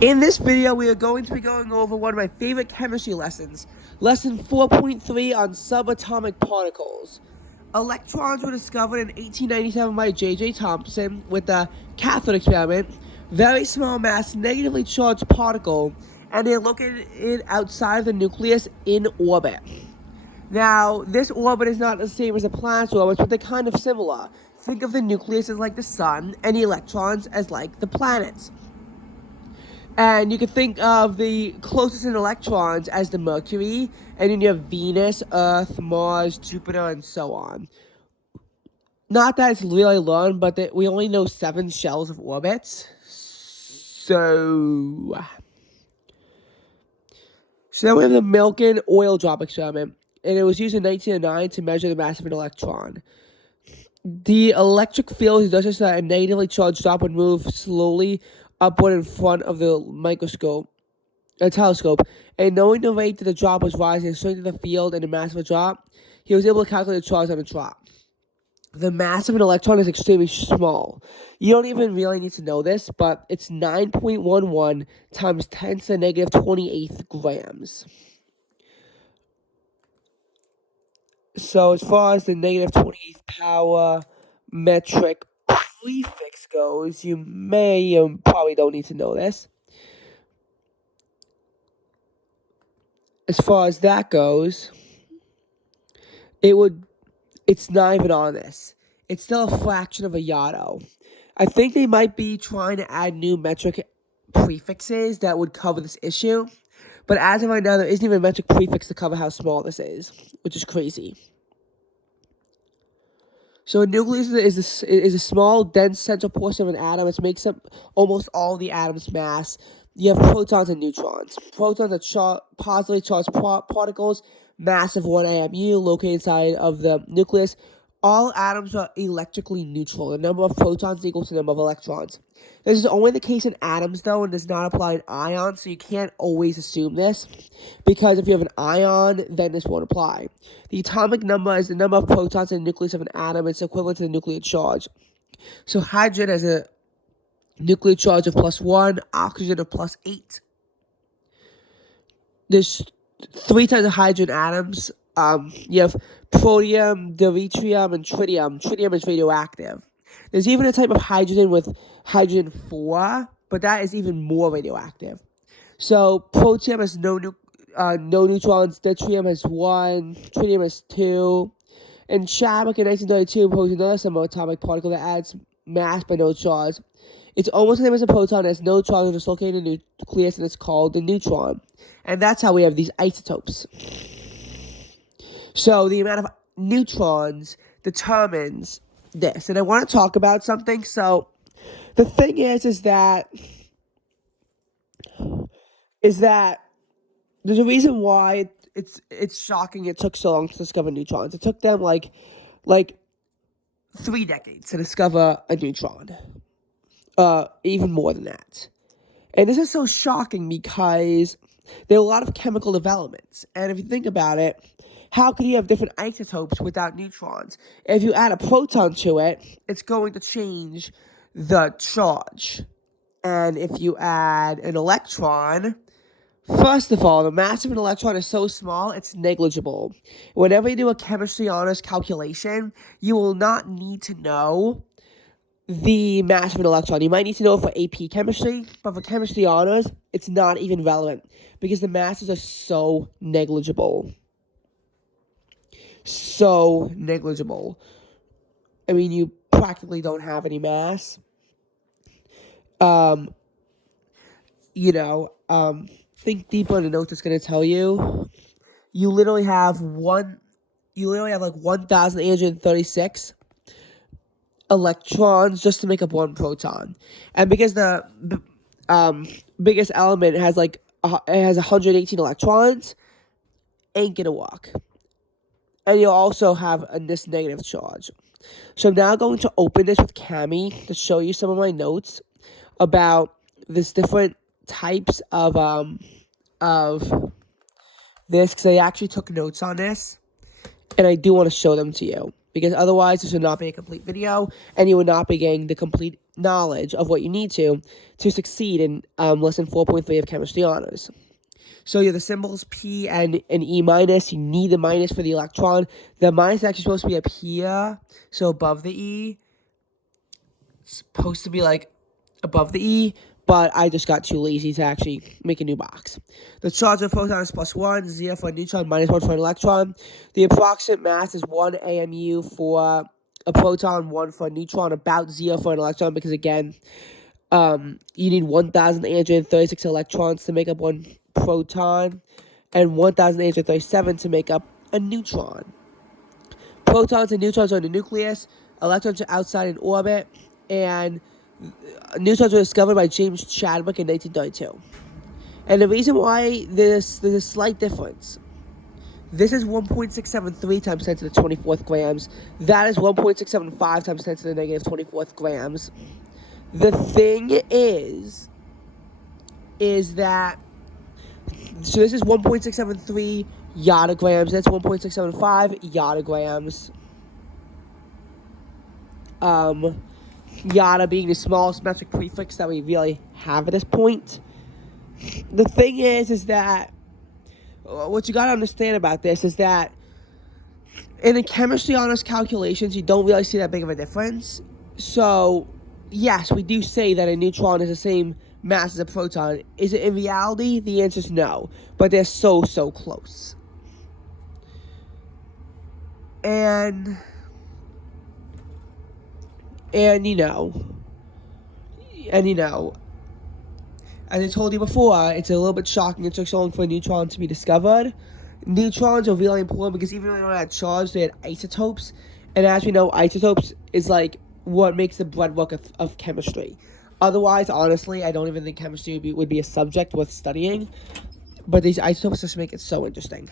In this video, we are going to be going over one of my favorite chemistry lessons, lesson 4.3 on subatomic particles. Electrons were discovered in 1897 by J.J. Thomson with the cathode experiment. Very small mass, negatively charged particle, and they are located outside of the nucleus in orbit. Now, this orbit is not the same as a planet's orbit, but they're kind of similar. Think of the nucleus as like the sun, and the electrons as like the planets. And you can think of the closest in electrons as the Mercury, and then you have Venus, Earth, Mars, Jupiter, and so on. Not that it's really long, but we only know 7 shells of orbits. So then we have the Milken oil drop experiment, and it was used in 1909 to measure the mass of an electron. The electric field is such that a negatively charged drop would move slowly upward in front of the telescope, and knowing the rate that the drop was rising and strength of the field and the mass of a drop, he was able to calculate the charge on the drop. The mass of an electron is extremely small. You don't even really need to know this, but it's 9.11 times 10 to the negative 28th grams. So as far as the negative 28th power metric prefix goes, you probably don't need to know this. As far as that goes, it's not even on this. It's still a fraction of a yotto. I think they might be trying to add new metric prefixes that would cover this issue. But as of right now, there isn't even a metric prefix to cover how small this is, which is crazy. So a nucleus is a small, dense central portion of an atom. It makes up almost all the atom's mass. You have protons and neutrons. Protons are positively charged particles, mass of 1 AMU, located inside of the nucleus. All atoms are electrically neutral. The number of protons is equal to the number of electrons. This is only the case in atoms, though, and does not apply in ions, so you can't always assume this, because if you have an ion, then this won't apply. The atomic number is the number of protons in the nucleus of an atom. It's equivalent to the nuclear charge. So hydrogen has a nuclear charge of +1, oxygen of +8. There's 3 types of hydrogen atoms. You have protium, deuterium, and tritium. Tritium is radioactive. There's even a type of hydrogen with hydrogen 4, but that is even more radioactive. So protium has no neutrons, deuterium has 1, tritium has 2. And Chadwick in 1992 proposed another subatomic particle that adds mass but no charge. It's almost the same as a proton, it has no charge, and it's located in the nucleus, and it's called the neutron. And that's how we have these isotopes. So the amount of neutrons determines this. And I want to talk about something. So the thing is that there's a reason why it's shocking it took so long to discover neutrons. It took them like 3 decades to discover a neutron. Even more than that. And this is so shocking because there are a lot of chemical developments. And if you think about it, how can you have different isotopes without neutrons? If you add a proton to it, it's going to change the charge. And if you add an electron, first of all, the mass of an electron is so small, it's negligible. Whenever you do a chemistry honors calculation, you will not need to know the mass of an electron. You might need to know it for AP chemistry, but for chemistry honors, it's not even relevant because the masses are so negligible. So negligible. I mean, you practically don't have any mass. Think deeper in the notes it's going to tell you. You literally have like 1,836 electrons just to make up 1 proton. And because the biggest element has it has 118 electrons, ain't gonna work. And you'll also have this negative charge. So I'm now going to open this with Cami to show you some of my notes about this different types of this, because I actually took notes on this, and I do want to show them to you. because otherwise this would not be a complete video, and you would not be getting the complete knowledge of what you need to succeed in lesson 4.3 of chemistry honors. So you have the symbols P and E minus. You need the minus for the electron. The minus is actually supposed to be up here, so above the E. It's supposed to be like above the E, but I just got too lazy to actually make a new box. The charge of a proton is +1, 0 for a neutron, -1 for an electron. The approximate mass is 1 AMU for a proton, 1 for a neutron, about 0 for an electron, because again, you need 1,836 electrons to make up one proton, and 1,837 to make up a neutron. Protons and neutrons are in the nucleus, electrons are outside in orbit, and neutrons were discovered by James Chadwick in 1932. And the reason why there's a slight difference. This is 1.673 times 10 to the 24th grams. That is 1.675 times 10 to the negative 24th grams. The thing is that, so this is 1.673 yardograms. That's 1.675 yardograms. Yada being the smallest metric prefix that we really have at this point. The thing is that what you gotta understand about this is that in the chemistry honors calculations, you don't really see that big of a difference. So, yes, we do say that a neutron is the same mass as a proton. Is it in reality? The answer is no. But they're so close. And you know, as I told you before, it's a little bit shocking it took so long for a neutron to be discovered. Neutrons are really important because even though they don't have charge, they had isotopes. And as we know, isotopes is like what makes the breadbook of chemistry. Otherwise, honestly, I don't even think chemistry would be a subject worth studying. But these isotopes just make it so interesting.